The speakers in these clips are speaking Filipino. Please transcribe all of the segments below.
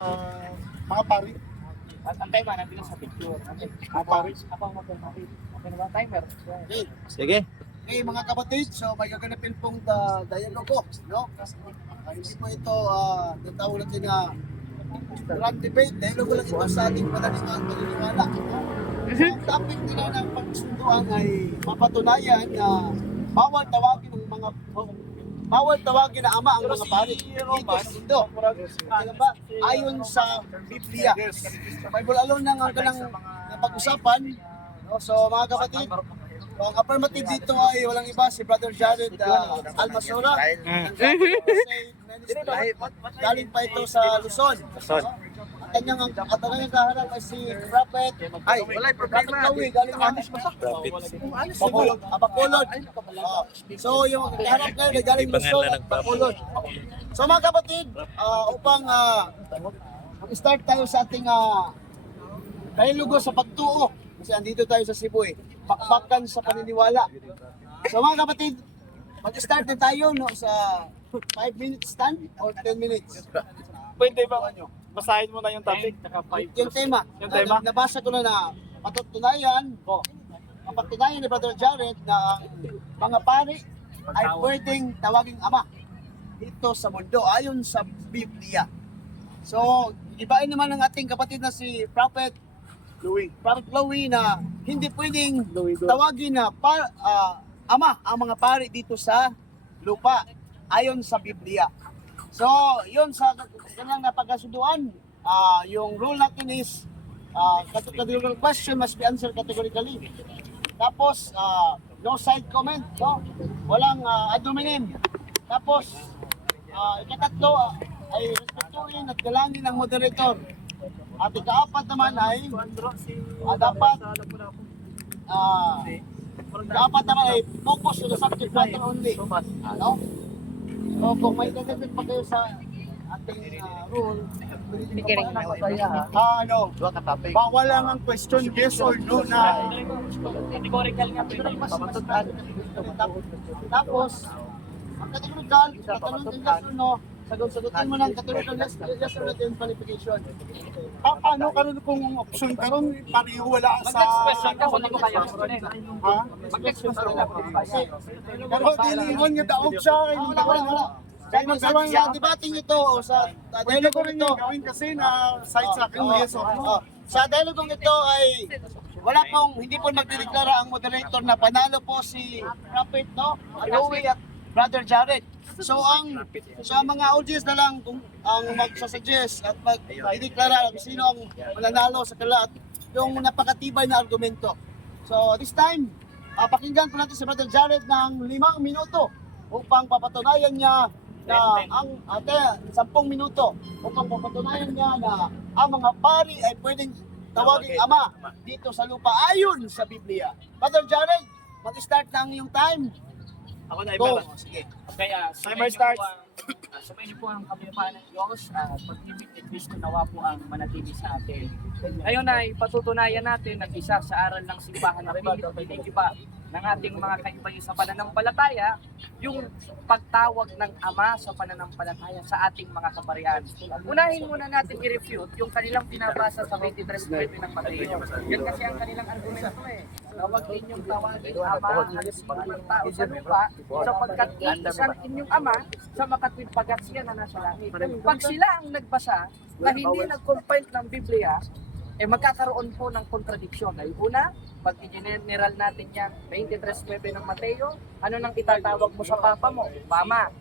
Mga pari, At ang timer, nandun sa picture. Okay. mga pari. Ako ang mag-pari. Okay na ba timer? Okay. Sige. Okay, mga kapatid, so may gaganapin pong dialogo, no? Hindi po ito, natawag natin na grand debate, dialogo lang ito sa ating paniniwala. Ang topic nila ng pagsunduan ay mapatunayan na bawal tawagin na ama ang mga pari dito sa mundo. Ano ba? Ayon sa Biblia. Sa Bible alone nang ang kanang napag-usapan. No? So mga kapatid, ang affirmative dito ay walang iba si Brother Jared Almasora. Galing pa ito sa Luzon. At kanyang kaharap ay si Prophet. Ay, wala problema. Galing Anis ba sa? Bacolod. So yung kaharap ngayon ay galing Luzon at Bacolod. So mga kapatid, upang mag-start tayo sa ating dialogo sa pagtuo. Kasi andito tayo sa Cebu bakbakan sa paniniwala. So mga kapatid, mag-start na tayo no, sa 5 minutes stand or 10 minutes. Pwede ba nyo? Basahin mo na yung topic. Yung tema. Yung tema? Nabasa ko na mapatunayan ni Brother Jared na ang mga pari ay pwedeng tawaging ama dito sa mundo ayon sa Biblia. So, ibain naman ng ating kapatid na si Prophet Louie na hindi pwedeng tawagin na ama ang mga pari dito sa lupa ayon sa Biblia. So, yun sa kanilang napagkasunduan, yung rule natin is categorical question must be answered categorically. Tapos, no side comment, no? Walang ad hominem. Tapos, ikatatlo ay respetuhin at galangin ang moderator. At ikaapat naman ay dapat ay focus on the subject matter only. Ano? So kung may dagdag pa kayo sa ating rule, bawal lang ang question yes or no na Categorical nga pwede. tapos ang categorical, katanong din yes or no, sagutin mo ng categorical yes or no yung qualification. Paano karon kung option karon pareho wala sa Mag-next question ka kung hindi mo kaya. ha? Mag-next question ka. Pero diningon nga daog siya kay Wala. Kaya magkaroon sa debating ito o sa Pwede dialogue ko rin ito. yung gawin kasi na side sa akin yes or no. Sa dialogue ito ay hindi po magdideklara ang moderator na panalo po si Prophet no, Louie at Brother Jared. So sa mga audience na lang kung ang magsasuggest at magdideklara kung sino ang mananalo sa kanila at yung napakatibay na argumento. So this time, pakinggan po natin si Brother Jared ng 5 minuto upang papatunayan niya na ang 10 minuto upang papatunayan niya na ang mga pari ay pwedeng tawaging ama dito sa lupa ayon sa Biblia. Brother Jared, mag-start na ang iyong time. Ako na Go. iba. Sige. Okay, Timer starts. Sumayin niyo po ang kapayapaan ng Diyos at pag-ibig ni Kristo nawa po ang manatili sa atin. Ngayon ay patutunayan natin ang isa sa aral ng simbahan na pinag-iba ng ating mga kaibayo sa pananampalataya, yung pagtawag ng Ama sa pananampalataya sa ating mga kaparian. Unahin muna natin i-refute yung kanilang pinabasa sa 23:9 ng Mateo. Yan kasi ang kanilang argumento na wag inyong tawagin Ama ang mga tao sa lupa sapagkat iisang inyong Ama sa makatwid-pagat siya na nasa langit. Pag sila ang nagbasa na hindi nag-compile ng Biblia, magkakaroon po ng kontradiksyon. Dahil una, pag i-general natin yan, 23:9 ng Mateo, ano nang itatawag mo sa papa mo? Mama.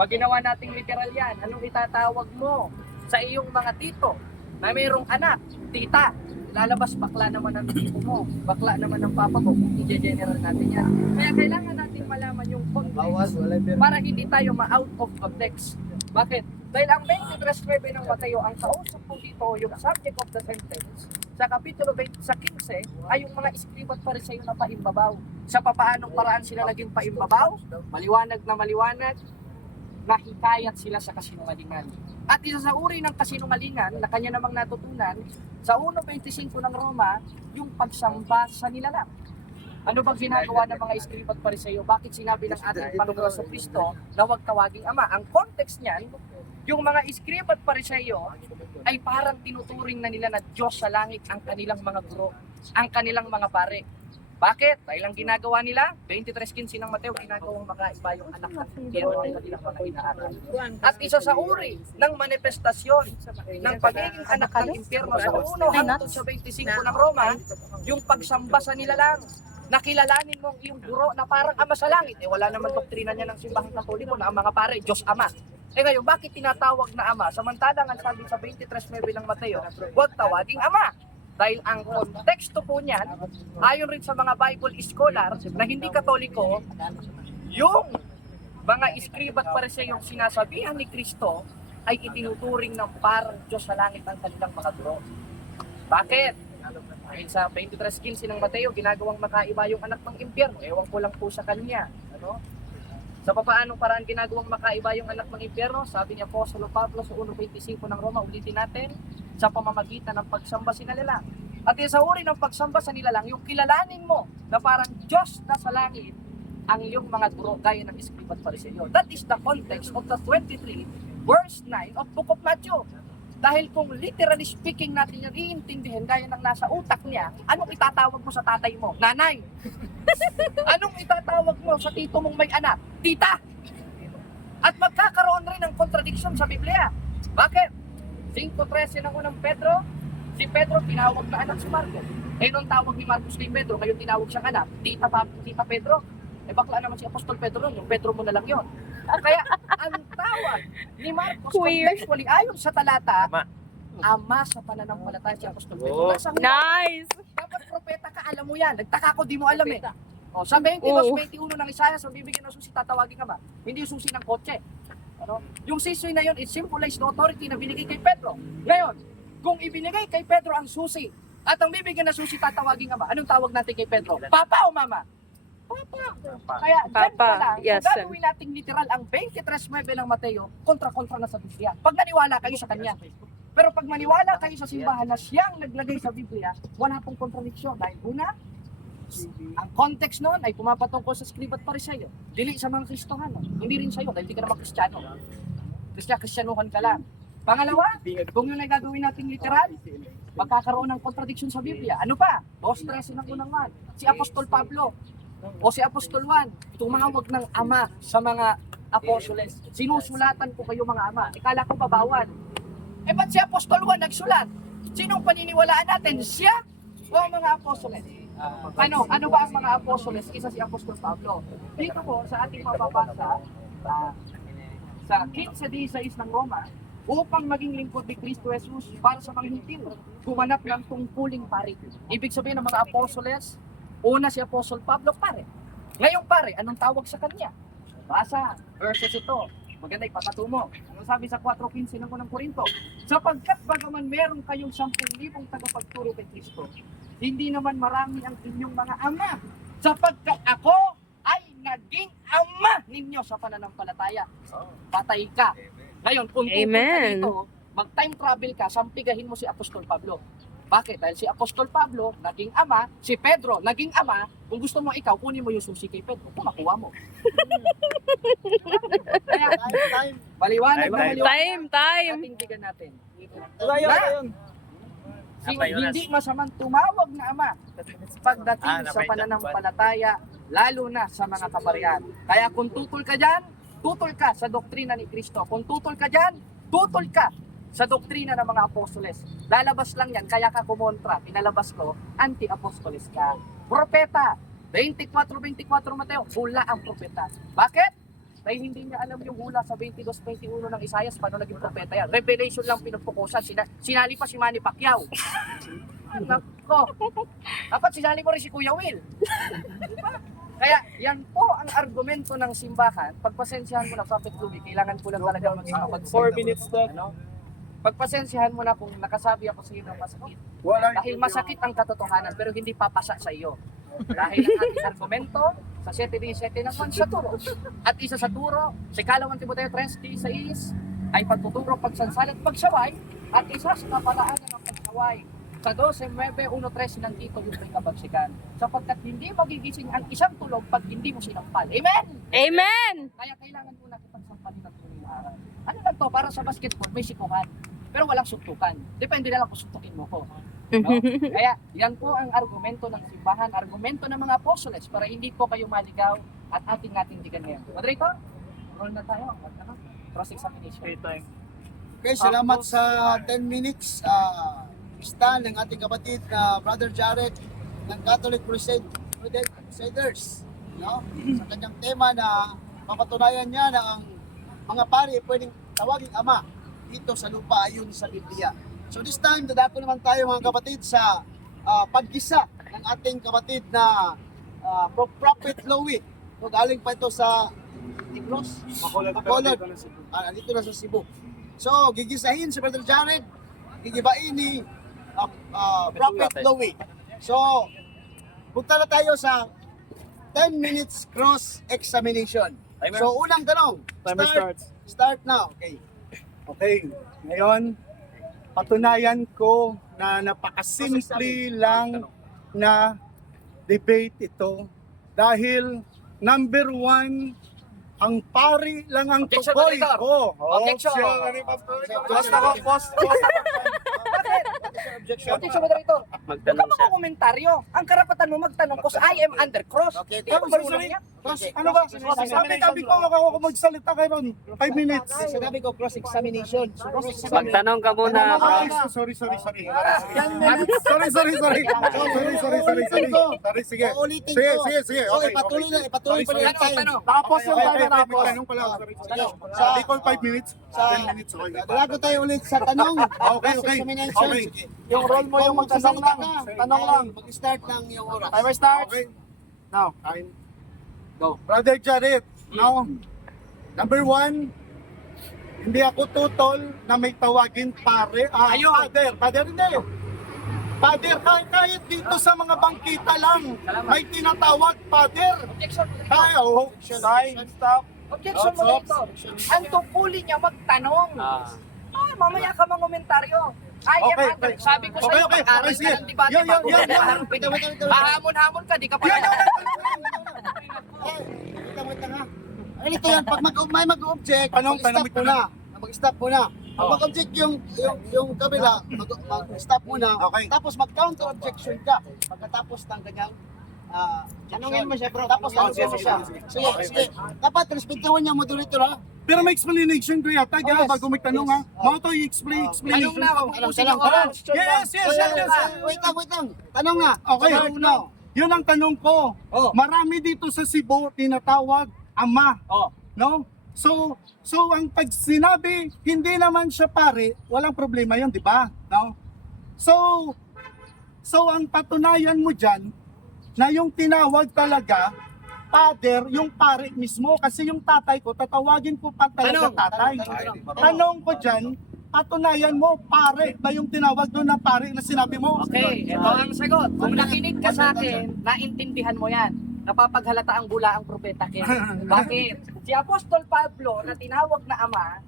Pag ginawa nating literal yan, anong itatawag mo sa iyong mga tito na mayroong anak, tita? Lalabas, bakla naman ang tito mo, bakla naman ang papa mo, i-general natin yan. Kaya kailangan natin malaman yung context para hindi tayo ma-out of context. Bakit? Dahil ang 23:9 ng Mateo, ang kausap po dito, yung subject of the sentence, sa Kapitulo 20, sa 15, ay yung mga iskriba at fariseyo na paimbabaw. Sa papaanong paraan sila naging paimbabaw, maliwanag na hikayat sila sa kasinungalingan. At isa sa uri ng kasinungalingan na kanya namang natutunan, sa 1:25 ng Roma, yung pagsamba sa nilalang. Ano bang ginagawa ng mga iskriba at fariseyo? Bakit sinabi ng ating Panginoon sa Kristo na huwag tawaging Ama? Ang context niyan, yung mga iskrib at pariseyo ay parang tinuturing na nila na Diyos sa langit ang kanilang mga guro, ang kanilang mga pare. Bakit? Dahil ang ginagawa nila, 23:15 ng Mateo, ginagawang makaiba yung anak ng impyerno ng kanilang mga inaaral. At isa sa uri ng manifestasyon ng pagiging anak ng impyerno sa 1 hanggang sa 25 ng Roma, yung pagsamba sa nilalang. Nakilalanin mo ang iyong guro na parang ama sa langit. Wala naman doktrina niya ng simbahang katoliko na ang mga pare, Diyos Ama. Ngayon, bakit tinatawag na ama? Samantalang ang sabi sa 23:9 ng Mateo, huwag tawaging ama. Dahil ang konteksto po niyan, ayon rin sa mga Bible scholar na hindi katoliko, yung mga iskrib at pariseyong sinasabihan ni Kristo ay itinuturing ng parang Diyos sa langit ang kanilang mga guro. Bakit? Dahil sa 23:15 ng Mateo, ginagawang makaiba yung anak ng impyerno. Ewan ko lang po sa kanya. Ano? Sa papaanong paraan ginagawang makaiba yung anak ng impyerno, sabi ni Apostolo Pablo sa 1:25 ng Roma, ulitin natin, sa pamamagitan ng pagsamba sa nilalang. At sa uri ng pagsamba sa nilalang, yung kilalanin mo na parang Diyos na sa langit ang iyong mga guro gaya ng iskrib at pariseyo. That is the context of the 23 verse 9 of Book of Matthew. Dahil kung literally speaking natin yung iintindihin gaya ng nasa utak niya, anong itatawag mo sa tatay mo? Nanay. Anong itatawag mo sa tito mong may anak? Tita. At magkakaroon rin ng contradiction sa Biblia. Bakit? 5:13 ng unang Pedro, si Pedro tinawag na anak si Marcos. Nung tawag ni Marcos kay Pedro, ngayon tinawag siyang anak, tita Pedro. Bakla naman si Apostol Pedro nun, yung Pedro mo na lang yun. Kaya ang tawag ni Marcos, contextually, ayon sa talata, ama sa pananampalataya si Apostol Pedro. Nice! Dapat propeta ka, alam mo yan. Nagtaka ko, di mo alam eh. O, sa 22:21 ng Isaiah, sa bibigyan ng susi, tatawagin ka ba? Hindi yung susi ng kotse. Ano? Yung susi na yun, it symbolizes the authority na binigay kay Pedro. Ngayon, kung ibinigay kay Pedro ang susi, at ang bibigyan ng susi, tatawagin ka ba? Anong tawag natin kay Pedro? Papa o mama? Papa. Kaya dyan Papa, pala, yes. kung gagawin nating literal ang 23:9 ng Mateo, kontra-kontra na sa Biblia. Pag naniwala kayo sa kanya. Pero pag maniwala kayo sa simbahan na siyang naglagay sa Biblia, wala pong kontradiksyon. Dahil una, ang context noon ay pumapatungkol sa scribe at pariseyo. Dili sa mga Kristohano. Hindi rin sa'yo dahil hindi ka naman Kristiyano. Kristyanuhan ka lang. Pangalawa, kung yun ay gagawin natin literal, magkakaroon ng contradiction sa Biblia. Ano pa? 2:13 ng unang man. Si Apostol Pablo o si Apostol Juan, tumawag ng ama sa mga apostoles. Sinusulatan ko kayo mga ama. Ikala ko babawan. Ba't si Apostol Juan nagsulat? Sinong paniniwalaan natin? Siya o ang mga apostoles? Ano ba ang mga apostoles? Isa si Apostol Pablo. Dito po sa ating mababasa, sa 15:16 ng Roma, upang maging lingkod ni Kristo Jesus para sa mga Hintilo, gumanap ng tungkuling pari. Ibig sabihin ng mga apostoles, una si Apostol Pablo, pare. Ngayong pare, anong tawag sa kanya? Basa, verses ito. Maganda ipatato mo. Ano sabi sa 4:15 ng unang Korinto? Sapagkat bagaman meron kayong 10,000 tagapagturo kay Kristo, hindi naman marami ang inyong mga ama. Sapagkat ako ay naging ama ninyo sa pananampalataya. Patay ka. Ngayon, kung tutul ka dito, mag-time travel ka, sampigahin mo si Apostol Pablo. Bakit? Dahil si Apostol Pablo naging ama, si Pedro naging ama. Kung gusto mo ikaw, kunin mo yung susi kay Pedro. Kung makuha mo. Kaya, paliwanag na maliwanag. Time! Patindigan natin. Ayun. Hindi masamang tumawag na ama pagdating sa pananampalataya, lalo na sa mga kaparian. Kaya kung tutol ka dyan, tutol ka sa doktrina ni Kristo. Kung tutol ka dyan, tutol ka sa doktrina ng mga apostoles. Lalabas lang yan, kaya ka kumontra. Pinalabas ko, anti-apostoles ka. Propeta, 24:24 Mateo, hula ang propeta. Bakit? Dahil hindi niya alam yung hula sa 22:21 ng Isaiah, paano naging propeta yan. Revelation lang pinupukusan, sinali pa si Manny Pacquiao. Nako, dapat sinali mo rin si Kuya Will. Diba? Kaya yan po ang argumento ng simbahan. Pagpasensyahan mo na, Prophet Louie, kailangan ko lang talaga mag 4 minutes to. ano? Pagpasensyahan mo na kung nakasabi ako sa iyo ng masakit. Wala. Dahil masakit ang katotohanan pero hindi papasa sa iyo. Dahil ang ating argumento sa 7:17 naman sa turo. At isa sa turo, sa 2 Timoteo 3:16 ay pagtuturo, pagsansal at pagsaway, at isa sa kapalaanan ng pagsaway. Sa 12:9-1:13 ng Tito yung may kabagsikan. Sapagkat hindi magigising ang isang tulog pag hindi mo sinampal. Amen! Amen! Kaya kailangan muna kitang sampalin ng tuloy na aral. Ano lang to, para sa basketball, may sikuhan. Pero walang suntukan. Depende na lang kung suntukin mo ko. No? Kaya yan po ang argumento ng simbahan, argumento ng mga apostoles para hindi po kayo maligaw at ating natindigan ngayon. Moderator, roll na tayo. Cross-examination. Okay, salamat sa 10 minutes. Stand ng ating kapatid na Brother Jared ng Catholic Crusaders. No? Sa kanyang tema na papatunayan niya na ang mga pari ay pwedeng tawaging ama dito sa lupa ayon sa Biblia. So this time, dadako naman tayo mga kapatid sa paggisa ng ating kapatid na Prophet Louie. So, galing pa ito sa Negros, Bacolod. Dito na sa Cebu. So, gigisahin si Brother Jared, gigibain ni Prophet Louie. So, punta na tayo sa 10 minutes cross-examination. So, unang tanong. Start now. Okay. Okay, ngayon, patunayan ko na napakasimple lang na debate ito dahil number 1, ang pari lang ang Objection, tukoy Moderator. ko. Objection. Basta ko, boss. Objection. Objection, moderator. Huwag ka mga-komentaryo. Ang karapatan mo magtanong ko sa I am under cross. Okay, Di ba sorry, marunong sorry. yan? Ano ba? Sabi ko ako magsalita kayo ron. 5 minutes. Sinabi ko cross-examination. So, cross-examination. Magtanong ka muna. Sorry. Sorry. Sige. Uulitin Sige. ko. So, Okay. ipatuloy pa rin tayo. Tanong. Tapos yung Okay. tanong pala. Sabi ko 5 minutes. 10 minutes. Dalago tayo ulit sa tanong. Okay. Cross-examination. Okay. Sige. Yung role mo yung magtanong lang. Tanong lang. Mag-start ng yung oras. Timer start. Okay. Now, go. Brother Jared, now, number 1, hindi ako tutol na may tawagin pare. Father hindi. Father, kahit dito sa mga bangkita lang, may tinatawag father. Objection. Tayo, stop. Objection, moderator. Ang tungkulin niya magtanong. Mamaya ka mga-komentaryo. I am Okay, under. okay. Sabi ko sa'yo, Okay, mag-aral sige. ka ng debate Yan. bago ka haharapin. Hahamon-hamon ka, di ka pa Wait lang ha. Ganito yan, pag may mag-object, Tanong, mag-stop may muna. Mag-stop muna. Pag Oh. mag-object yung kabila, mag-stop muna. Okay. Tapos mag-counter objection ka. Pagkatapos ng kanyang tanungin mo siya bro. Tapos tanungin mo siya. Sige. Dapat respetuhan niya moderator ha. Pero may explanation ko yata, Yes. bago may tanong ha. Mga to i-explain. Tanong na, ko. huwag ubusin yung oras. Yes. Wait lang. Tanong na. Okay. Tanong. Yun ang tanong ko. Oh. Marami dito sa Cebu tinatawag ama, Oh. no? So ang pag sinabi hindi naman siya pare, walang problema 'yon, di ba? No? So ang patunayan mo diyan na yung tinawag talaga father, yung pare mismo kasi yung tatay ko tatawagin ko pa talaga tatay. Tanong ko diyan, patunayan mo pare ba yung tinawag doon na pare na sinabi mo? Okay, ito ang sagot. Kung nakinig ka sa akin, naintindihan mo yan. Napapaghalata ang bula ang propeta Ken. Bakit? Si Apostol Pablo na tinawag na ama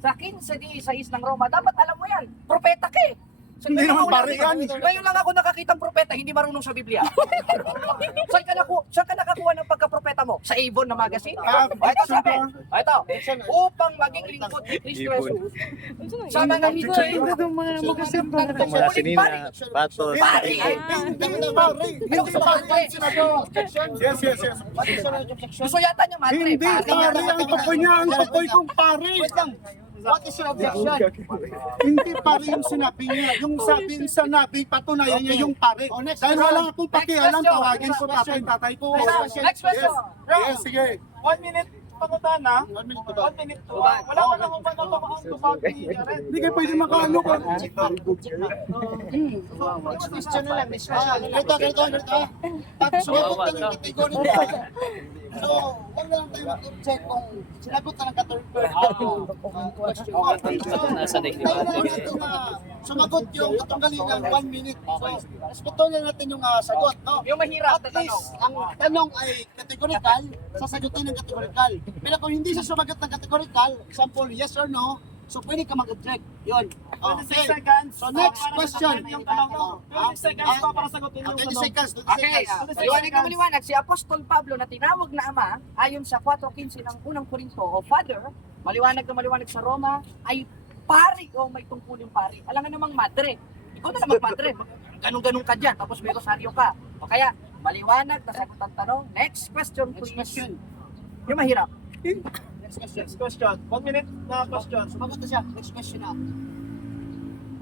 sa 15:16 ng Roma, dapat alam mo yan, propeta ka eh. So, Hindi ngayon naman ako pare yan. Ngayon lang ako nakakitang propeta, hindi marunong sa Biblia. Saan ka nakakuha ng pagka-propeta mo? Sa Avon na magazine? Ito sabi. Ito. Upang maging lingkod ni Kristo Jesus. Sa mga Hebrew. Mga sinina, patos. Pare! Hindi pare. Hindi pare yung sinabi mo. Yes. Gusto yata niya madre. Hindi pare ang tukoy niya, ang tukoy kong pare. Wait lang. What is your objection? Hindi pare yung sinabi niya. Yung sabi sa nabi, patunayan niya yung pare. Dahil wala akong pakialam, tawagin ko tatay ko. Next question. Yes, sige. 1 minute pakutan na. 1 minute to. Wala pa lang ba ang tubag ni Jared? Hindi kayo pwede makaano ka. Question na lang. Ganito. Pag sumagot ka ng kategory ka, so, huwag na lang tayo mag-object kung sinagot na ng kategory question. Nasa Tayo na lang natin na sumagot yung katunggalingang 1 minute. So, respetuhin na natin yung sagot, no? Yung mahirap At least, ang tanong ay categorical, sasagutin ng categorical. Pero kung hindi siya sumagot ng categorical, example, yes or no, So pwede ka mag-object. Yun. 26 seconds. So next Para question. sagutin yung tanong mo. 26 seconds pa para sagutin yung 20 tanong. seconds. 20 Okay, seconds. maliwanag na maliwanag. Si Apostol Pablo na tinawag na ama, ayon sa 4.15 ng unang Korinto o Father, maliwanag na maliwanag sa Roma, ay pari o may tungkuling pari. Alam nga namang madre. Ikaw na namang madre. Ganun-ganun ka dyan, tapos may rosaryo ka. O kaya, maliwanag na sagot ang tanong. Next question, Next please. question. Yung mahirap. Next question. Next question. 1 minute na question. Sumagot na siya. Next question na.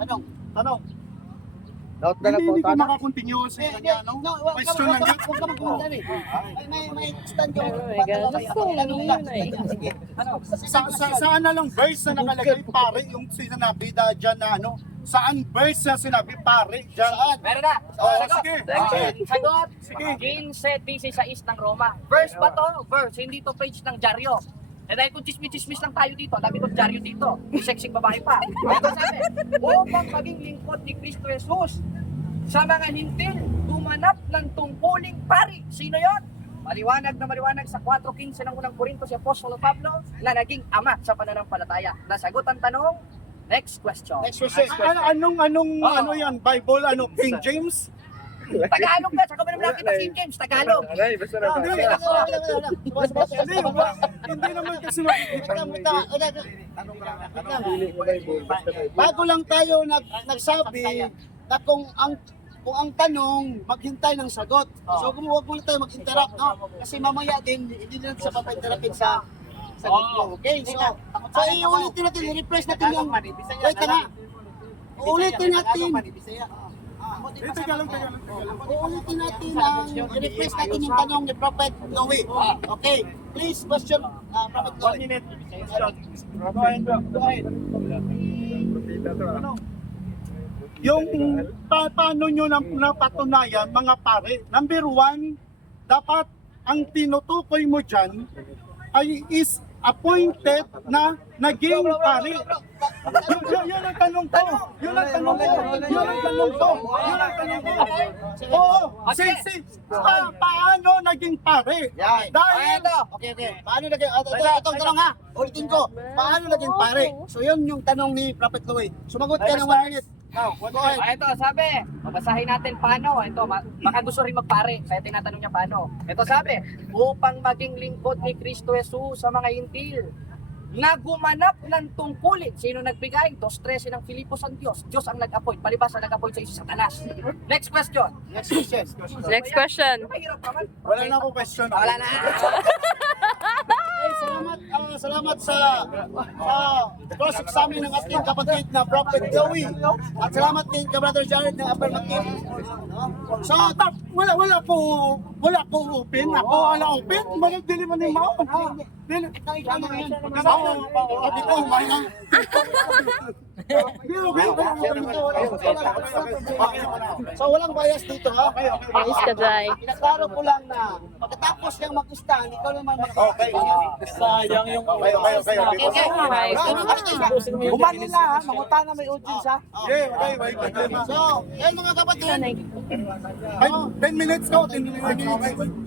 Tanong. Tanong. Note na lang po, Hindi ko Tana. makakontinue sa kanya, no? Huwag ka Question lang yan. magkumundan eh. May stand yung Oh my God. tanong lang. Sige. Saan na lang verse na nakalagay pare yung sinabi na dyan na ano? Saan verse na sinabi pare dyan? Meron na. Oh, Sagot. sige. Sagot. Sige. 15:16 ng Roma. Verse ba to? Verse. Hindi to page ng dyaryo. Eh dahil kung chismis-chismis lang tayo dito, dami kong dyaryo dito. May sexy babae pa. Ito sabi, upang maging lingkod ni Kristo Jesus sa mga hintil, gumanap ng tungkuling pari. Sino yon? Maliwanag na maliwanag sa 4.15 ng unang Korinto si Apostol Pablo na naging ama sa pananampalataya. Nasagot ang tanong. Next question. Next question. Ano yan? Bible, ano? King James? Tagalog na. Saka ba naman nakita King James? Tagalog. Aray, basta na. Hindi naman kasi makikita. Bago lang tayo nagsabi na kung ang tanong maghintay ng sagot. So huwag muna tayo mag-interrupt, no? Kasi mamaya din hindi na sa papay-interrupin sa sagot mo. Okay? So iulitin natin, i-refresh natin yung wait na. Ulitin natin. Teka lang. Uulitin natin i-refresh natin yung tanong ni Prophet Noe. Okay. Please question Prophet 1 Noe. minute. Question. Go ahead, bro. Go ahead. Yung paano nyo napatunayan, mga pare, number 1, dapat ang tinutukoy mo dyan ay is appointed na naging pare. Yun ang tanong ko. Oo. Paano naging pare? Dahil Okay. Paano naging itong tanong ha? Ulitin ko. Paano naging pare? So yun yung tanong ni Prophet Noe. Sumagot ka ng 1 minute. Now, go ahead. Ito, sabi, babasahin natin paano. Ito, baka gusto rin magpare. Kaya tinatanong niya paano. Ito sabi, upang maging lingkod ni Kristo Jesus sa mga hintil, na gumanap ng tungkulin. Sino nagbigay? 2:13 ng Filipos ang Diyos. Diyos ang nag-appoint. Palibas ang nag-appoint sa isa Satanas. Next question. Next question. Next question. Mahirap naman. wala na akong question. Wala na. Okay, salamat sa cross-examine ng ating kapatid na Prophet Joey. At salamat din kay Brother Jared ng affirmative. So, wala po open. Ako wala open. Bakit dili man yung mao? Dili. Sabi ko, mahal. So walang bias dito ha. Ayos ka, Jai. Pinaklaro ko lang na pagkatapos niyang mag-stand, ikaw naman Okay. Sayang yung... Okay. Umano na ha. Manguta na may audience ha. Okay. So, yan mga kapatid. Ay, 10 minutes ko. 10 minutes.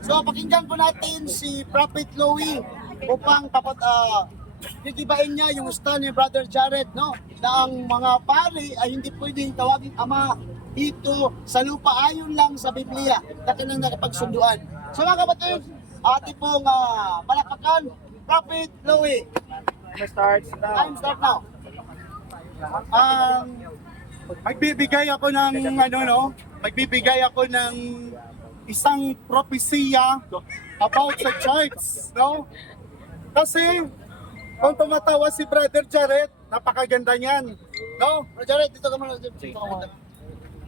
So, pakinggan po natin si Prophet Louie upang gigibain niya yung stand ni Brother Jared, no? Na ang mga pari ay hindi pwedeng tawagin ama dito sa lupa ayon lang sa Biblia na kanilang nakapagsunduan. So mga kapatid, ating pong palakpakan, Prophet Louie. Time start now. Magbibigay ako ng isang propesya about sa church, no? Kasi kung tumatawa si Brother Jared, napakaganda niyan, no? Brother Jared, dito ka muna.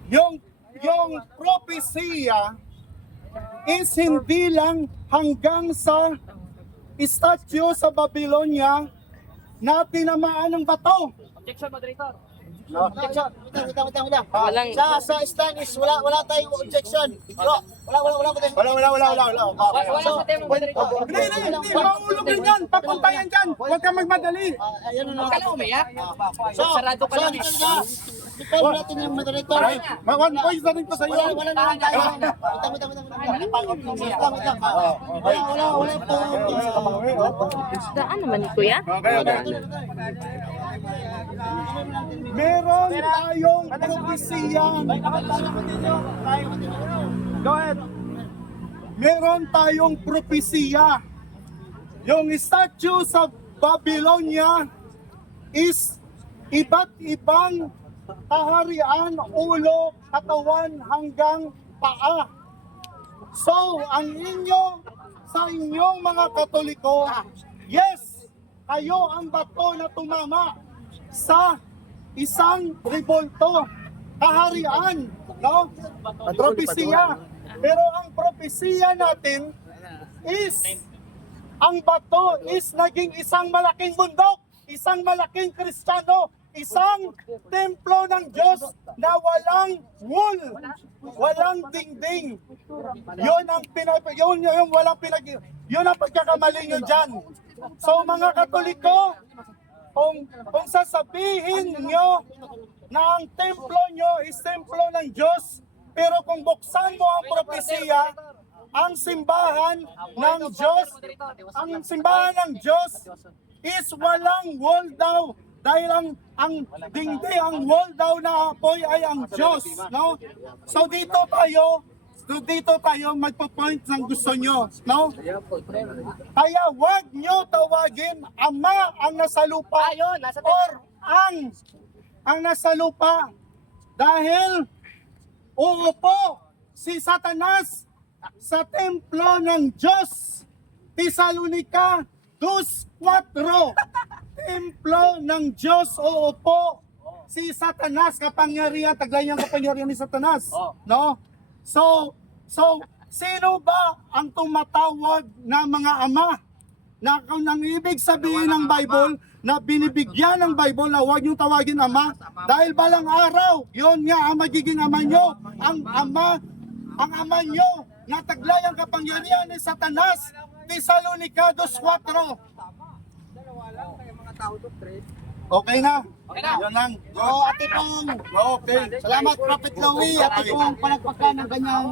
Yung propesya is hindi lang hanggang sa statue sa Babylonia na tinamaan ng bato. Objection, moderator. Objection. Wala. Walang- Sa stand is wala tayong objection. Wala. Wala. Wala sa tema, moderator. Hindi, maulog din yan, papuntayan dyan, huwag ka magmadali. Ayan na Huwag ka lang umiyak. So, Sarado ka lang. Ikaw natin yung moderator. Ay, one voice na rin ko sa iyo. Wala naman tayo. Wala po. Daan naman, kuya. Okay. Meron tayong propesiya. Go ahead. Meron tayong propesiya. Yung statue sa Babylonia is iba't ibang kaharian, ulo, katawan hanggang paa. So, sa inyong mga Katoliko, yes, kayo ang bato na tumama sa isang revolto, kaharian, no? Propesiya. Pero ang propesiya natin is, ang bato is naging isang malaking bundok, isang malaking Kristiyano, isang templo ng Diyos na walang wall, walang dingding. Yun ang yun ang pagkakamali nyo dyan. So mga Katoliko, kung sasabihin nyo na ang templo nyo is templo ng Diyos, pero kung buksan mo ang propesiya, ang simbahan ng Diyos is walang wall daw. Dahil ang dingding, ang wall daw na apoy ay ang Diyos, no? So dito tayo magpo-point ng gusto nyo, no? Kaya wag nyo tawagin Ama ang nasa lupa or ang nasa lupa dahil uupo si Satanas sa templo ng Diyos. Tesalonica 2:4. Templo ng Diyos uupo si Satanas, taglay ang kapangyarihan ni Satanas, no? So sino ba ang tumatawag na mga ama? Na kung ang ibig sabihin ng Bible, na binibigyan ng Bible na huwag niyong tawagin ama, dahil balang araw, yun nga ang magiging ama nyo, ang ama nyo, na taglay ang kapangyarihan ni Satanas. Tesalonica 2:4. Okay na? Okay na. Yan lang. So, Ate Pong, Okay. salamat Prophet Louie, Ate Pong palagpakan ng kanyang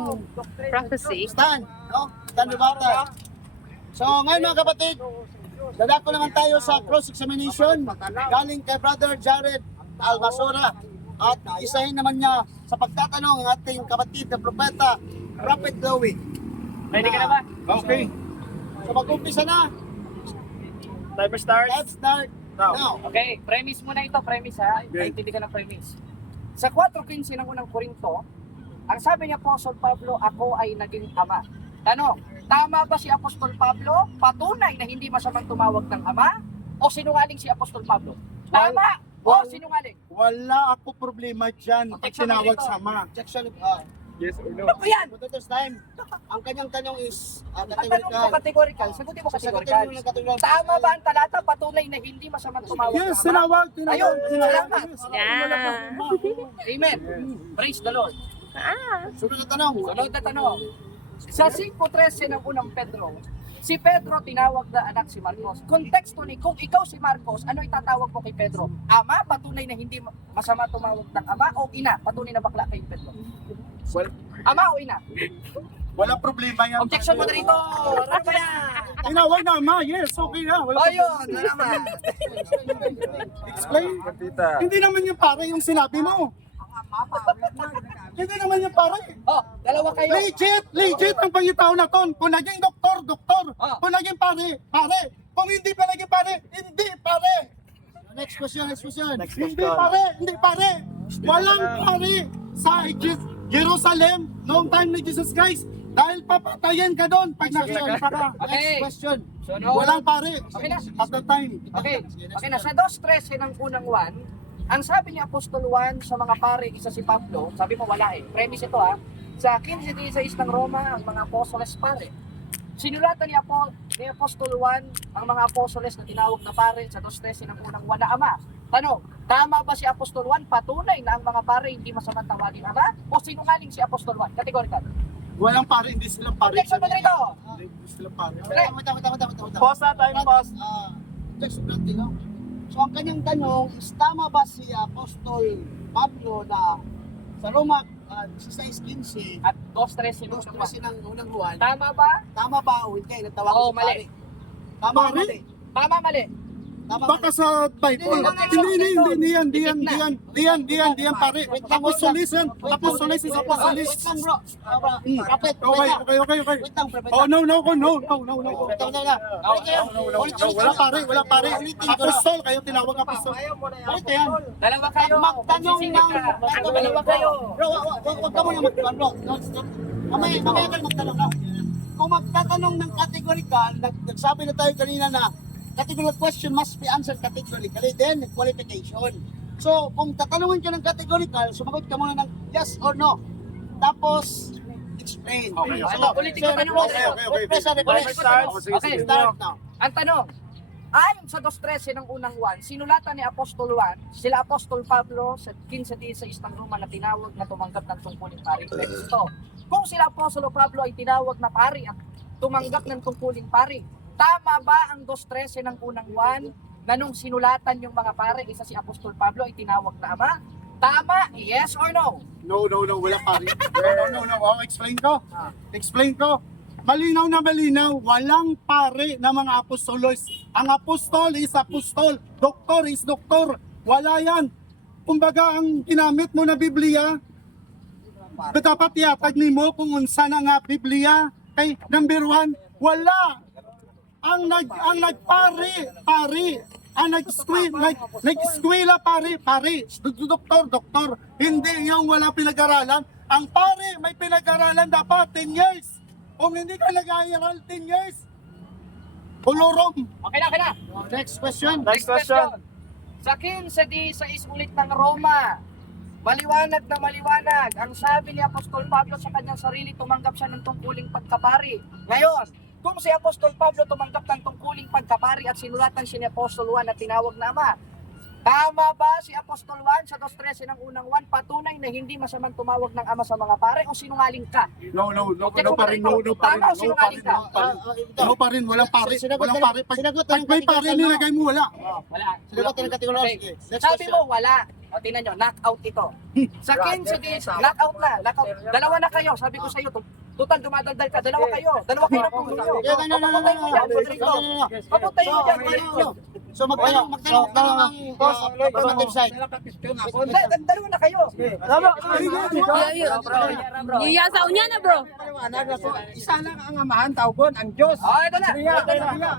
Prophecy. stand, no? Stand ni Bata. So, ngayon mga kapatid, dadako naman tayo sa cross-examination galing kay Brother Jared Albasora at isahin naman niya sa pagtatanong ang ating kapatid na propeta, Prophet Louie. Ready ka na ba? Okay. So, mag-umpisa na. Timer starts. Let's start now. Okay, premise muna ito, premise ha. Intindi ka ng premise. Sa 4:15 ng unang Korinto, ang sabi ni Apostol Pablo, ako ay naging ama. Tanong, tama ba si Apostol Pablo? Patunay na hindi masamang tumawag ng ama? O sinungaling si Apostol Pablo? Tama o sinungaling? Wala ako problema dyan pag tinawag sa ama. Objection, Yes or no? Ano ba yan? for this time, ang kanyang tanong is Ang tanong mo kategorikal, sagutin mo kategorikal. categorical. Tama ba ang talata? Patunay na hindi masamang tumawag Yes, ng ama? tinawag. Ayun, salamat. Yes. Yeah. Amen. Praise the Lord. Sunod na tanong. Sunod na tanong. Sa 5:13 ng unang Pedro, si Pedro tinawag na anak si Marcos. Konteksto ni, kung ikaw si Marcos, ano itatawag mo kay Pedro? Ama, patunay na hindi masama tumawag ng ama, o ina, patunay na bakla kay Pedro? Well, Ama o ina? wala problema yan. Objection mo na rito! Ano ba yan? Tinawag na ama. Yes, okay na. Wala Ayun, salamat. Explain. Tita. Hindi naman yung pare yung sinabi mo. Hindi naman yung pare. Oh, dalawa kayo. Legit ang pangitao na ton. Kung naging doktor. Ah. Kung naging pare. Kung hindi pa naging pare, hindi pare. Next question. Hindi pare. Walang pare sa Jerusalem noong time ni Jesus Christ. Dahil papatayin ka doon pag nagsalita ka. Okay. Next question. Sunod. Walang pare Okay na. at the time. Okay, na. Sa 2:13 ng unang 1, ang sabi ni Apostol Juan sa mga pare, isa si Pablo, sabi mo wala eh. Premise ito ha. Sa 15:16 ng Roma, ang mga apostoles pare. Sinulatan ni Apostol Juan ang mga apostoles na tinawag na pare sa 2:13 ng unang 1 na ama. Tanong, tama ba si Apostol Juan? Patunay na ang mga pare hindi masamang tawagin ama? O sinungaling si Apostol Juan? Kategorikal. Walang pare, hindi sila pare. Objection mo na rito! Hindi sila pare. Wait. Pause na, time pause. Objection natin, no? So, ang kanyang tanong is, tama ba si Apostol Pablo na sa Roma 16:15, At 2:13 ng unang 1. kasi ng unang buwan, Tama ba? tama ba o hindi? Nagtawag Oo, si mali. pare? Tama o mali? Tama, mali. Tama Baka sa Bible. Hindi yan, pare. Apostolis yan. Apostolis is apostolis. Wait lang, bro. Prophet, Okay. wait lang, prophet. Oh, no. Wait lang. Wala pare. Apostol, kayo tinawag apostol. Ito yan. Dalawa kayo. Magtanong Sisingit ng... ka. Dalawa kayo. Bro, wag ka muna magtanong, bro. Mamaya ka magtanong, no? Kung magtatanong ng categorical, nagsabi na tayo kanina na categorical question must be answered categorically, then qualification. So, kung tatanungin ka ng categorical, sumagot ka muna ng yes or no. Tapos, explain. Okay. So, Political tanong. request and request. Okay, Start now. Ang tanong, ayon sa 2.13 ng unang 1, sinulatan ni Apostol Juan, sila Apostol Pablo sa 15:16 ng Roma na tinawag na tumanggap ng tungkuling pari. Ito, kung sila Apostol Pablo ay tinawag na pari at tumanggap ng tungkuling pari, tama ba ang 2.13 ng unang 1 na nung sinulatan yung mga pari, isa si Apostol Pablo ay tinawag na ama? Tama, yes or no? No, wala pare. No. Explain ko. Malinaw na malinaw, walang pare na mga apostolos. Ang apostol is apostol, doktor is doktor. Wala yan. Kumbaga, ang ginamit mo na Biblia, dapat iatag nimo kung unsa na nga Biblia. Kay number 1, wala. Ang nagpare, ang nag-eskwela pare, doktor. Hindi yung wala pinag-aralan. Ang pare, may pinag-aralan dapat 10 years. Kung hindi ka nag-aaral 10 years, hulurom. Okay na. Next question. Next question. Sa 15:16 ulit ng Roma, maliwanag na maliwanag. Ang sabi ni Apostol Pablo sa kanyang sarili, tumanggap siya ng tungkuling pagkapari. Ngayon, kung si Apostol Pablo tumanggap ng tungkuling pagkapari at sinulatan siya ni Apostol Juan na tinawag na ama, tama ba si Apostol Juan sa 2.13 ng unang 1 patunay na hindi masamang tumawag ng ama sa mga pare o sinungaling ka? No pa rin. Walang pare. Pag may pare, nilagay mo, wala. Wala. Sinagot ng category. Okay. Next Sabi question. mo, wala. O, tingnan nyo, knockout ito. Sa 15 knockout na. Dalawa na kayo. Sabi ko sa iyo, total dumadaldal ka. Dalawa kayo na puno nyo. Paputay mo yan. Paputay mo yan. So magtanong ang affirmative side. Dalawa na kayo. Iya sa unya na, bro. Isa lang ang amahan, tawgon ang Diyos. Ito na.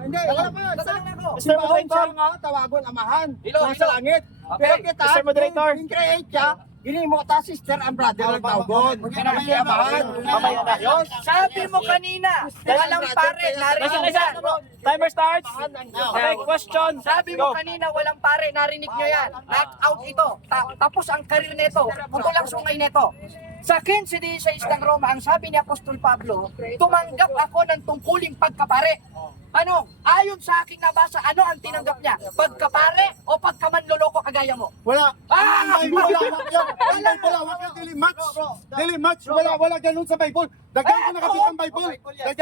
Hindi, wala pa. Tatanong na ako. Sa moderator nga, tawagon amahan. Hello. Nasa langit. Pero Okay. kita, yung create siya, gini mo ta sister ang brother ng tawgon. Hindi amahan. Diyos. Sabi mo kanina, walang pare. Narinig yan. Timer starts. Okay, question. Sabi mo kanina, walang pare. Narinig nyo yan. Knockout ito. Tapos ang karir nito. Puto lang sungay nito. Sa 15:16 ng Roma, ang sabi ni Apostol Pablo, tumanggap ako ng tungkuling pagkapare. Ano? Ayon sa aking nabasa, ano ang tinanggap niya? Pagkapare o pagkamanloloko kagaya mo? Wala. Ah! Wala daily match. Wala ganun sa Bible. Dagyan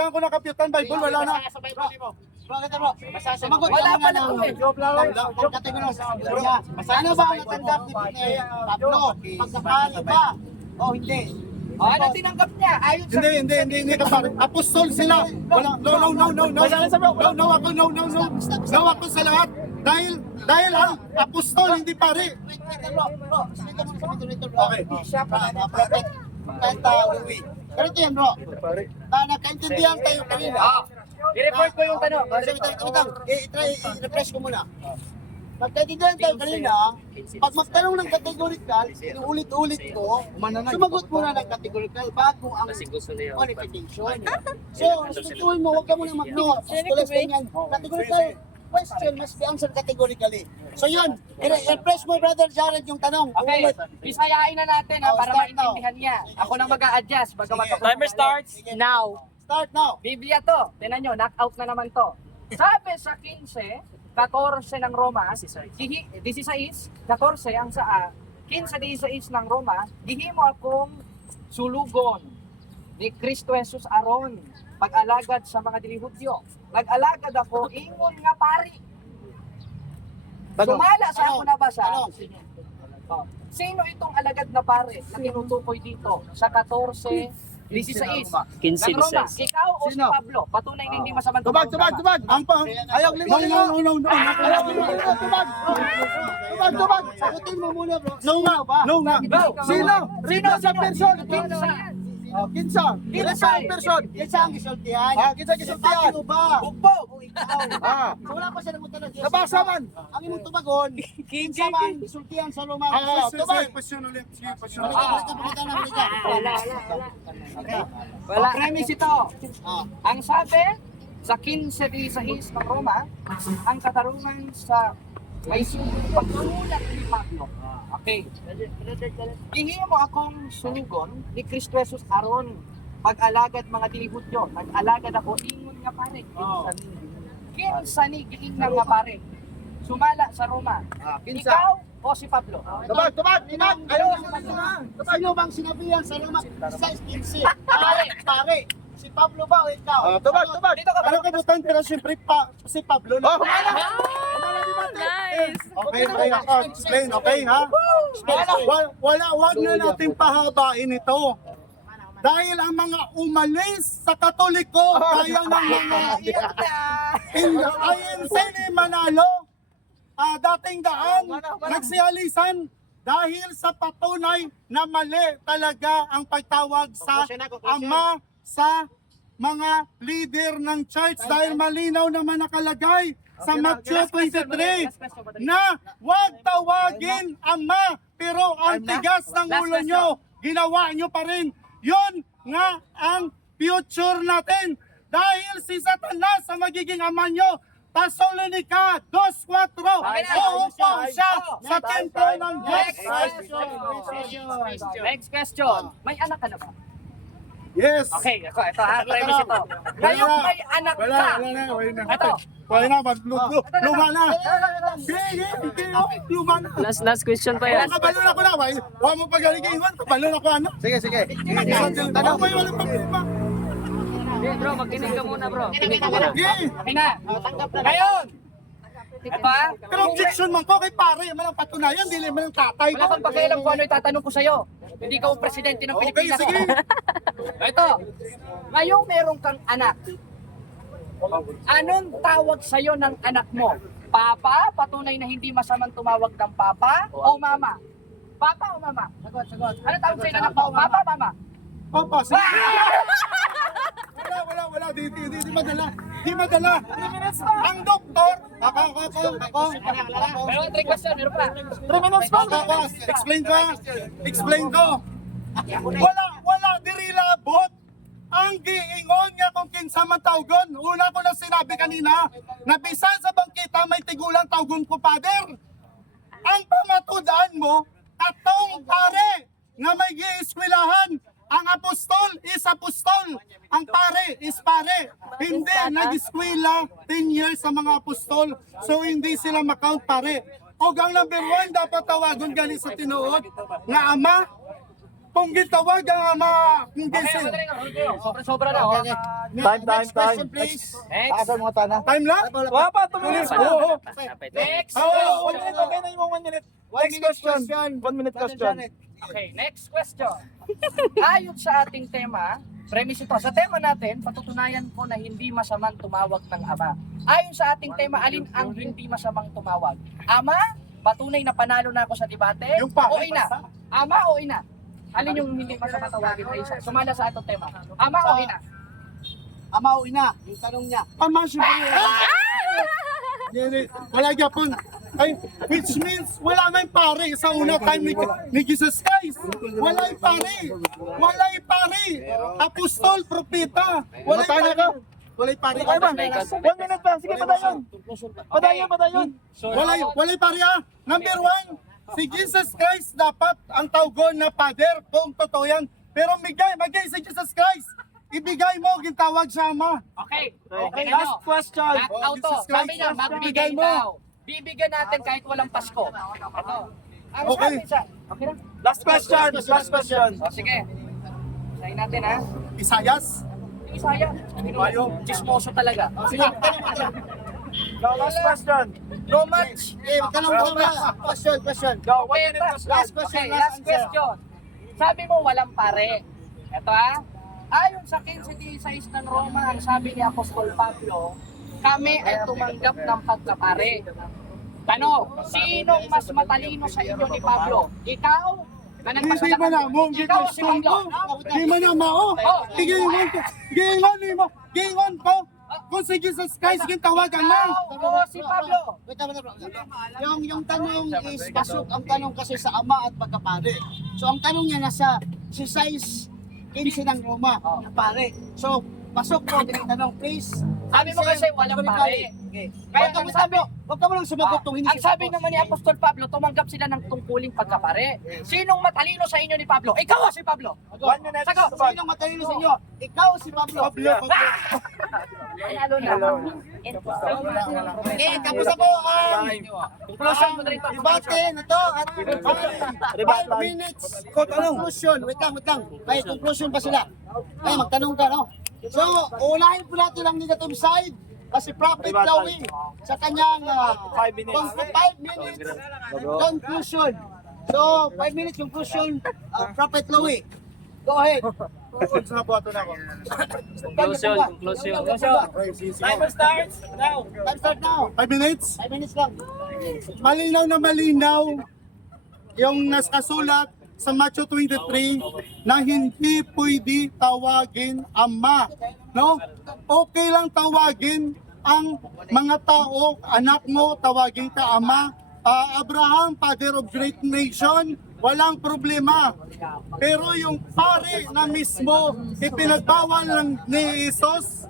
ko nakapit ang Bible. Wala na. Bro, ito bro. Sumagot ka Wala muna pala ng to eh. category. Ano ba ang natanggap ni Pablo? Pagkapali ba? O hindi? Ano tinanggap niya? Ayon sa Hindi ka pare. Apostol sila. Wala. No, ako sa lahat. Dahil ang apostol, hindi pare. Wait, bro. Sumito bro. Okay. Prophet. Louis. Ganito yan bro. Nakaintindihan tayo kanina. I-report ko yung tanong. I-refresh ko muna. Nagkaintindihan tayo kanina, pag magtanong ng categorical, inuulit-ulit ko, sumagot muna ng categorical bago ang qualification. So, respetuhin mo, huwag ka muna mag-no. Categorical question must be answered categorically. So yun, i-refresh mo brother Jared yung tanong. Okay, isayain na natin para maintindihan niya. Ako na mag-a-adjust. Timer starts. Now. Start now. Biblia to. Tingnan nyo, knockout na naman to. Sabi sa 15:14 ng Roma, 16, 14 ang sa 15:16 ng Roma, gihimo akong sulugon ni Kristo Jesus aron pag-alagad sa mga dilihudyo. Nag-alagad ako, ingon nga pari. Sumala sa ako nabasa. Oh, sino itong alagad na pare na tinutukoy dito sa 14:16 16. 15, Ng Roma, 16. ikaw o si Sino? Pablo? Patunay na hindi masamang Tubag, tubag, tubag. Ang pa... Ayaw lima, lima. No. Ayaw lima, lima. Tubag. Tubag, tubag. Sagutin mo muna, bro. No nga, no nga. Sino? Sino sa person? Kinsa? Oh, kinsa. Kinsa ang person? Kinsa ang gisultihan? Kinsa gisultihan? Ano ba? Bugbog. Wala pa siya namunta na. Nabasa man. Ang imong tubagon. Kinsa man gisultihan sa Roma? Tubag. Question ulit. Wala. Premise ito. Ah. Ang sabi sa 15:16 ng Roma, ang katarungan sa may pagsulat ni Pablo. Okay. Ihiya mo akong sunugon ni Kristo Jesus aron pag-alagad mga dilihudyo. Nag-alagad ako ingon nga pare. Kinsa ni giing nga pare. Sumala sa Roma. Kinsa? Ikaw o si Pablo? Tubag, tubag. Inag. Ayaw lima. Sino bang sinabihan sa Roma? 6:15. Pare. Si Pablo ba o ikaw? Tubag, tubag. Dito ka ba? Ano ka butan pero siyempre si Pablo na. Nice. Okay, explain, okay ha? Wag na nating pahabain ito. Dahil ang mga umalis sa Katoliko, kaya ng mga INC ni Manalo, dating daan, nagsiyalisan dahil sa patunay na mali talaga ang pagtawag sa Ama sa mga leader ng church dahil malinaw naman nakalagay sa Matthew 23 na huwag tawagin Ama pero ang tigas ng ulo nyo, ginawa nyo pa rin. Yun nga ang future natin dahil si Satanas sa magiging ama nyo. Thessalonica 2:4 uupo siya sa templo ng Diyos. Next question. May anak ka na ba? Yes. Okay, ito ha, premise ito. Ngayong may anak ka. Ito. Wala na, luma na. Sige, luma na. Last question pa yan. Kabalo na ko na, huwag mo pagalingan, kabalo na ko ano. Sige, sige. Tanong mo yung walang problema. Bro, magkinig ka muna, bro. Kinig ka muna. Sige. Okay na. Ngayon. Ito ha. Pero objection man ko kay pare, man ang patunayan, dili man ang tatay Wala ko. kang pakialam kung ano itatanong ko sa'yo. Hindi ka ang presidente ng Okay, Pilipinas. sige. Ito. Ngayong meron kang anak. Anong tawag sa'yo ng anak mo? Papa? Patunay na hindi masamang tumawag ng papa? O mama? Papa o mama? Sagot, sagot. Ano tawag sa'yo ng anak mo? Papa, mama? Papa, sige. Wala, di madala. Di madala. Ang doktor, ako. Meron 3 question, meron pa. 3 minutes pa. Explain ko. Wala diri labot. Ang giingon nga kung kinsa man tawgon. Una ko na sinabi kanina, na bisan sa bangkita may tigulang tawgon ko, Father. Ang pamatudan mo, katong pare nga may gieskwelahan. Ang apostol is apostol. Ang pare is pare. Hindi nag-eskwela 10 years sa mga apostol. So hindi sila makount pare. O ang number 1 dapat tawagon gali sa tinuod nga ama. Kung gitawag ang ama, hindi sila. Sobra na. Oh. Next question, please. Next. Asa mga tanah? Time lang? Wala pa, 2 minutes. Oo. Next. Oo. 1 minute, okay na yung 1 minute. Next question. 1 minute question. Okay, next question. Ayon sa ating tema, premise ito. Sa tema natin, patutunayan ko na hindi masamang tumawag ng ama. Ayon sa ating tema, alin ang hindi masamang tumawag? Ama, patunay na panalo na ako sa debate, Yung pa. o ina? Ama o ina? Alin yung hindi masamang tawagin na isa? Sumala sa atong tema. Ama o ina? Ama o ina, yung tanong niya. Ama, syempre. Wala gyapon. Ay, which means wala may pare sa una time ni Jesus Christ. Wala yung pare. Wala yung pare. Apostol, propeta. Wala yung pare. Wala yung pare. 1 minute pa. Sige, padayon. Wala yung pare ah. Number 1, si Jesus Christ dapat ang tawgon na Father kung totoo yan. Pero magay si Jesus Christ. Ibigay mo, gintawag siya ama. Okay. Last question. Back out to. Jesus Christ, Sabi niya, magbigay mo. daw. Bibigyan natin kahit walang Pasko. Ito. Ang Okay. sabi sa... Okay na? Last question. O, sige. Sayin natin ha. Isayas. Yung Isaya. Bayo. Chismoso talaga. O, sige. Last question. No match. Question. Last question. Okay, last question. Sabi mo walang pare. Ito ha. Ayon sa 15:16 ng Roma, ang sabi ni Apostol Pablo, kami ay tumanggap ng pagkapare. Tanong, sinong mas matalino sa inyo ni Pablo? Ikaw? Na Hindi nagpasalamat? man na mo, Ikaw si Pablo? Hindi man na mao. Gingon ko. Kung si Jesus Christ, tawagan man. Ikaw o si Pablo? Wait, bro. Yung tanong is pasok ang tanong kasi sa ama at pagkapare. So ang tanong niya nasa si size 15 ng Roma, na pare. So pasok po din ang tanong, please. Sabi mo kasi walang pare. Okay. Kaya Kaya wag ka mo lang sumagot kung hindi ang sabi naman ni Apostol Pablo, tumanggap sila ng tungkuling pagkapare. Sinong matalino sa inyo ni Pablo? Ikaw o si Pablo? Sagot. Sinong matalino sa inyo? Ikaw si Pablo. Ano na? Okay, tapos na po ang Conclusion mo dito. debate na to at 5 minutes conclusion. Wait lang. May conclusion pa sila. Ay, magtanong ka, no? So, unahin po natin ang negative side kasi Prophet Chloe sa kanyang 5 minutes conclusion. So, 5 minutes conclusion, Prophet Chloe. Go ahead. Conclusion. Time start now. 5 minutes? 5 minutes lang. Malinaw na malinaw yung nakasulat sa Matthew 23 na hindi pwede tawagin ama. No? Okay lang tawagin ang mga tao, anak mo, tawagin ka ama. Abraham, father of great nation, walang problema. Pero yung pare na mismo, ipinagbawal lang ni Jesus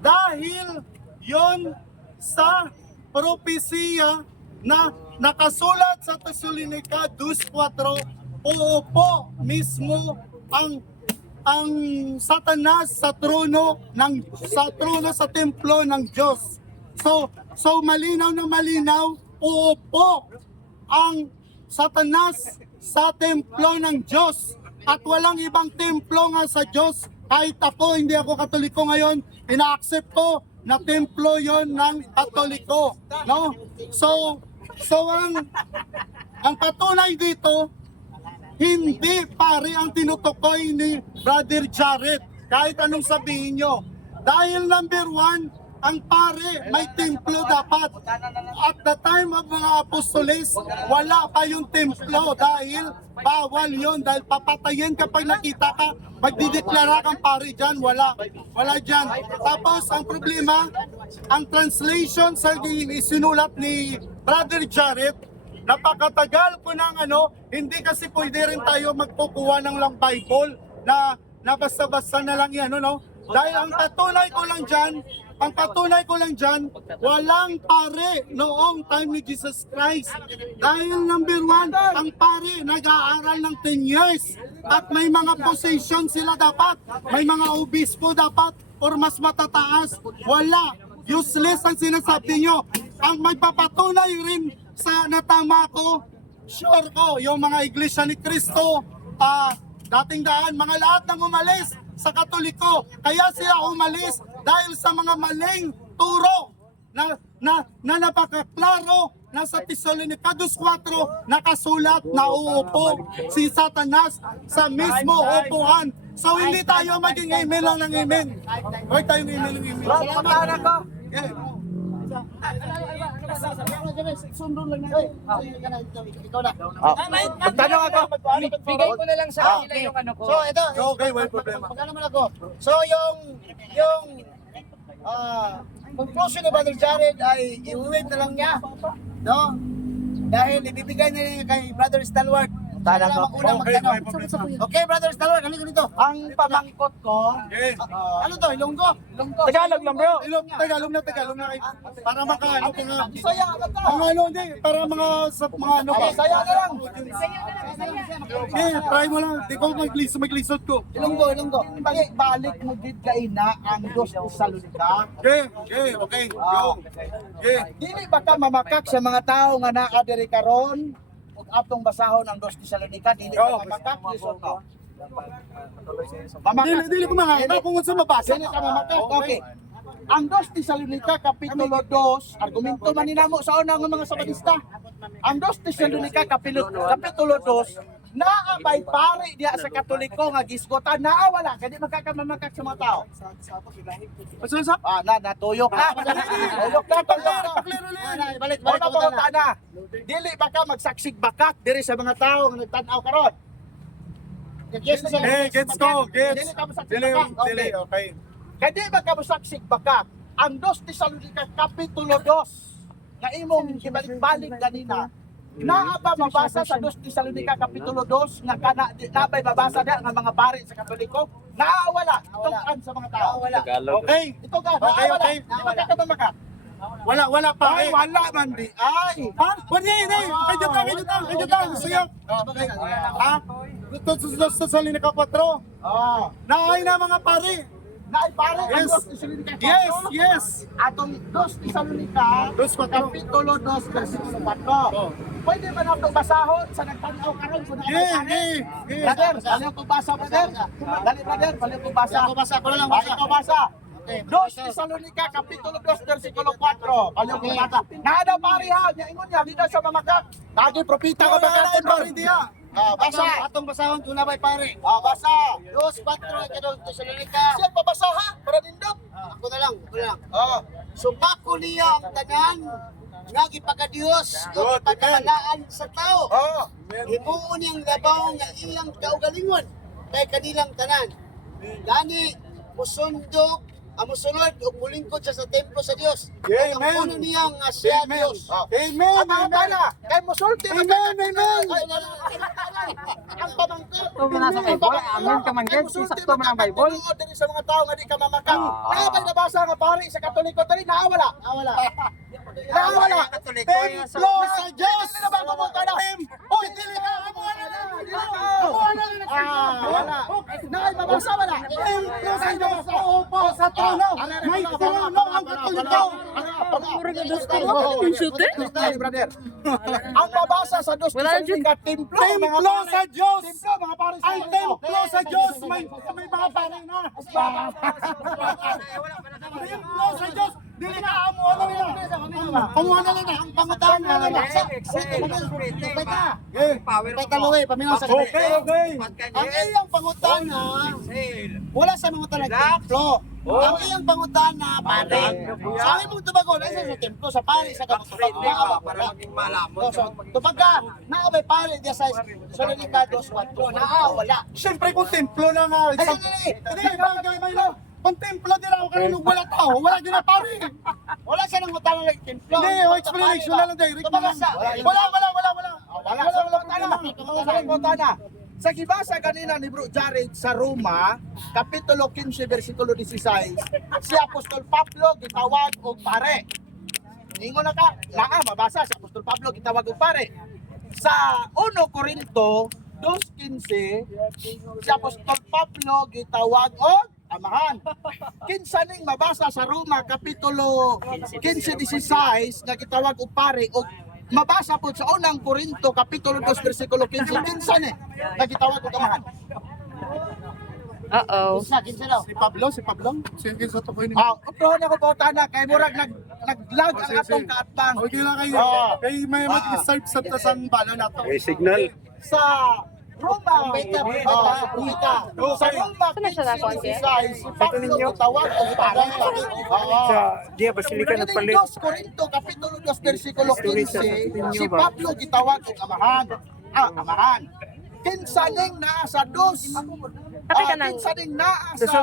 dahil yon sa propesiya na nakasulat sa Tesalonica 2:4, uupo mismo ang Satanas sa trono sa templo ng Diyos. So malinaw na malinaw, uupo ang Satanas sa templo ng Diyos at walang ibang templo nga sa Diyos. Kahit ako, hindi ako Katoliko ngayon, ina-accept ko na templo yon ng Katoliko, no? So ang patunay dito, hindi pare ang tinutukoy ni Brother Jared, kahit anong sabihin nyo. Dahil number 1, ang pare may templo dapat. At the time of mga apostoles, wala pa yung templo dahil bawal yon, dahil papatayin kapag nakita ka, magdideklara kang pare dyan, wala dyan. Tapos ang problema, ang translation sa isinulat ni Brother Jared, napakatagal ko ng hindi kasi pwede rin tayo magkukuha ng lang Bible na basta-basta na lang yan, no? Dahil ang patunay ko lang dyan, walang pare noong time ni Jesus Christ. Dahil number 1, ang pare nag-aaral ng 10 years at may mga position sila dapat, may mga obispo dapat or mas matataas. Wala. Useless ang sinasabi nyo. Ang magpapatunay rin sa natama ko, sure ko, yung mga iglesia ni Cristo, dating daan, mga lahat ng umalis sa Katoliko. Kaya sila umalis dahil sa mga maling turo na napakaklaro na sa Tesalonica 2:4 nakasulat na uupo si Satanas sa mismo upuan. So hindi tayo maging amen lang ng amen. Huwag tayong amen ng amen. Salamat ko. Sundo lang na. Ikaw na. Magtanong ako. Bigay ko na lang sa kanila yung ano ko. So ito, Okay, walang problema. Pagka naman ako. So yung conclusion ni Brother Jared ay iuwit na lang niya. No? Dahil ibibigay na niya kay Brother Stalwart. Tanong ko. Okay, walang problema. Okay, Brother Stalwart, halika dito. Ang pamangkot ko, Okay. ano to, Ilonggo? Tagalog lang bro. Tagalog na. Para makaano ko nga. Bisaya ka ka. Hindi. Para mga ano ka. Bisaya na lang. Try mo lang. Di ko maglisod ko. Ilonggo. Balik mo gid kay na ang Dos Tesalonica. Okay. Go. Okay. Dili ba ka mamakak sa mga tao nga naa diri karon? Ug atong basahon ang Dos Tesalonica, dili ka mamakak lisod ko. Dili ko makakita kung sa mabasa. Dili ka mamakak. Okay. Ang Dos Tesalonica kapitulo 2, argumento man ninamo sa unang mga Sabatista. Ang Dos Tesalonica kapitulo 2 naabay pare diya sa Katoliko nga gisgotan naawala kadi magkakamamakak sa mga tao. Pasensya. Natuyok na. Tuyok na to. Balik Wala ba na? Dili ba ka magsaksig bakak diri sa mga tao nga nagtan-aw karon? Yes, sir. Gets ko, gets. Dili ka magsaksig Dili, bakak. dili, okay. Kadi ba ka magsaksig bakak? Ang 2 Tesalonica Kapitulo 2 nga imong gibalik-balik kanina. Naa ba mabasa sa 2 Tesalonica Kapitulo 2 nga nabay mabasa na nga mga pari sa Katoliko? Naawala tukan sa mga tao. Wala. Okay. Ito ka, Okay, naawala. okay. Di ba ka mamaka? Wala pa Ay, wala man di. Ay. Ha? Hindi. Kaya lang. Siya. Ha? Ito sa salin ka 4. Naay na mga pare. Naay pare ang Yes. 2 Tesalonica. Yes. Atong 2 Tesalonica 2:4. Kapitulo 2 versikulo 4. Pwede ba na itong basahon sa nagtanaw karon kung Yeah. Brother, balik ko basa, brother. Dali, brother, balik ko basa. Ako basa ko na lang, Balik basa. ko basa. 2 Tesalonica, Kapitulo 2, versikulo 4. Balik ko basa. Nada pari ha, ingon niya, di daw sa mamakak. Nagi propita ko bagatin pare diya. Basa. Atong basahon ko na ba'y pare. Basa. 2:4 kadong Tesalonica. Siya pabasa ha, para nindot. Ako na lang. Oh. Sumpako niya ang tanan nga gipakadiyos o gipakawalaan sa tao. Oh. Himuon niyang labaw nga iyang kaugalingon kay kanilang tanan. Gani musundok musulod o mulingkod siya sa templo sa Dios. Amen. Ang puno niya nga siya Amen. Dios. Amen. Ang bala, kay musulti. Amen. Ang pamangkin. Ito mo nasa Bible, amen ka man yan, sakto mo ng Bible. Dili sa mga tao nga di ka mamakak. Naabay nabasa nga pari sa Katoliko dali naawala. Naawala. Templo sa Diyos. Dili na ba pumunta na? Oy, dili ka wala. Naay mabasa wala. Templo sa Diyos. Opo sa trono. May trono ang Katoliko. Ay, brother. Ang mabasa sa 2 Tesalonica templo. Templo sa Diyos. Templo mga pari sa Ang templo sa Diyos. May mga pare na. Templo sa Diyos. Dili ka amo ano nila. Panguhan na lang na, ang pangutan na lang. Kay Kaloy, paminaw sa Okay. Ang iyang pangutana, wala sa mga talaga templo. Ang iyang pangutana, pare. Sa amin mong tubagon, ay sa templo, sa pare, sa kapatulad. Para maging malamon. Tupag ka, naabay pare, diya sa Tesalonica 2:4, wala. Siyempre kung templo na nga. Hindi, bagay may lo. Kung templo nila ako kanino wala tao, wala din na pare. Wala siya nang utana ng templo. Hindi, explanation na lang direct. Wala. Wala. Sa gibasa kanina ni Bro Jared sa Roma, Kapitulo 15, versikulo 16, si Apostol Pablo gitawag og pare. Ingon na ka, mabasa si Apostol Pablo gitawag og pare. Sa 1 Corinto 2:15, si Apostol Pablo gitawag og amahan. Kinsa ning mabasa sa Roma Kapitulo 15:16 nga gitawag og pare og mabasa po sa 1 Corinto Kapitulo 2 versikulo 15 kinsa ni nga gitawag og amahan. Uh-oh. Kinsa daw. Si Pablo. Sige sa to ko ini. Utrohon ako po tana kay murag naglag ang atong kaatbang. Okay lang kayo. Kay may mag-start sa tasan bala na to. May signal. Sa Roma, sa Roma, Saan na siya nakuha, Tia? si Pablo gitawag og pare. Sa Dia Basilica nagpalit. 2 Corinto Kapitulo 2 versikulo 15, si Pablo gitawag og amahan. Amahan. Kinsa ning naa sa 2? Tapi ka nang- Kinsa ning naa Sa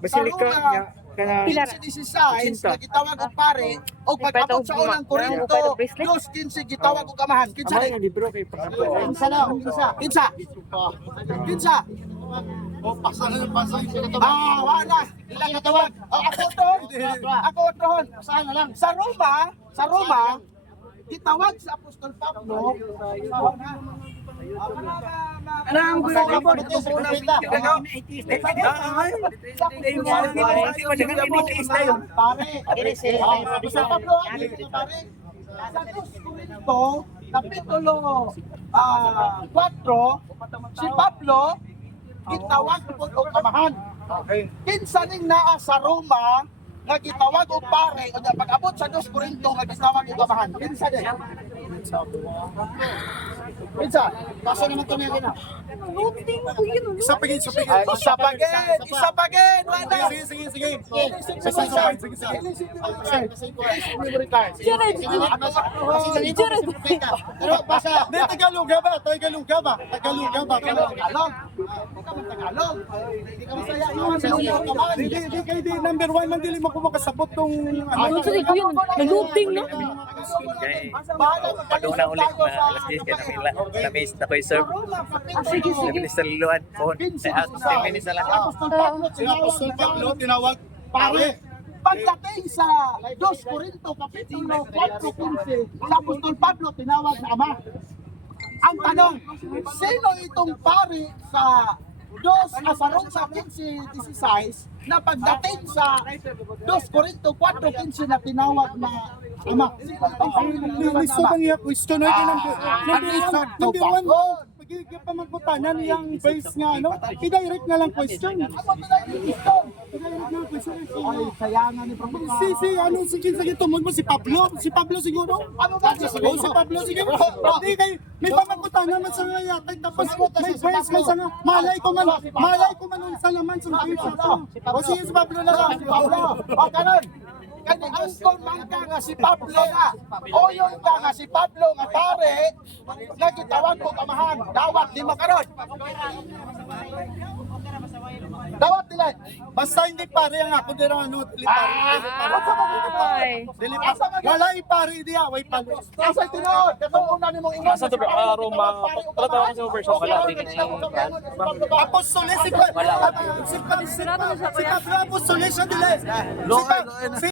Basilica niya kana 15:16 nga gitawag og pare og pag-abot sa unang Korinto 2:15 gitawag og amahan. Kinsa amay ning? nga libro kay pangalan. Kinsa daw. Kinsa? Kinsa? Pasa. Wala. Ilang gitawag? Ako utrohon. Saan na lang. Sa Roma, gitawag sa Apostol Pablo. Anong gusto ka po dito sa propeta? Pare, sa Pablo, pare. Sa 2 Corinto, Kapitulo 4, si Pablo, gitawag po og amahan. Kinsa ning naa sa Roma, nga gitawag og pare, o pag-abot sa 2 Corinto, nga gitawag og amahan. Kinsa din? Pizza, basta naman ito niya na. Isa pagin, isa pagin. Isa pa again! Isa pa again! Wala! Sige, sige, sige. Pero basta, Hindi, Tagaluga ba? Tagaluga ba? Tagaluga ba? Tagalog. Tagalog. Hindi ka masaya. Hindi kayo di number 1 man dili mo ko makasabot tong ano. Sorry ko yun. Naluping, no? Paduna ulit na alas 10 kaya na-miss na ko i-serve. Sige, sige. Na-miss sa luluan. Phone. 10 minutes na lang. Si Apostol Pablo tinawag pare. Pagdating sa 2 Corinto Kapitulo 4:15, sa Apostol Pablo tinawag na Ama. Ang tanong, sino itong pari sa Rome sa 15:16 na pagdating sa 2 Corinto 4:15 na tinawag na Ama? Gusto bang iya question ay number 1. Pagiging pamagputanan niyang base nga ano, i-direct na lang question. Ay, sayangan ni Pablo. Sige, tumod mo si Pablo. Si Pablo siguro. Ano ba siya Oh, si Pablo sige. Hindi kay may pamagputanan man sa yatay tapos may base man sa malay ko man sa laman sa base. O sige si Pablo na lang. Si Pablo. O kanon. Kani angkon man ka nga si Pablo nga. O yun ka nga si Pablo nga pare nga gitawag ko kamahan. Dawat di makaron. Dawat nila. Basta hindi pare ang ako dira ano dili pare. Ay. Dili pare. Wala pare di away pare. Asa tinuod? Katong una nimong ingon. Asa to bro? Roma. Trata ko sa version wala din. Apostoles si Pablo apostoles siya dili.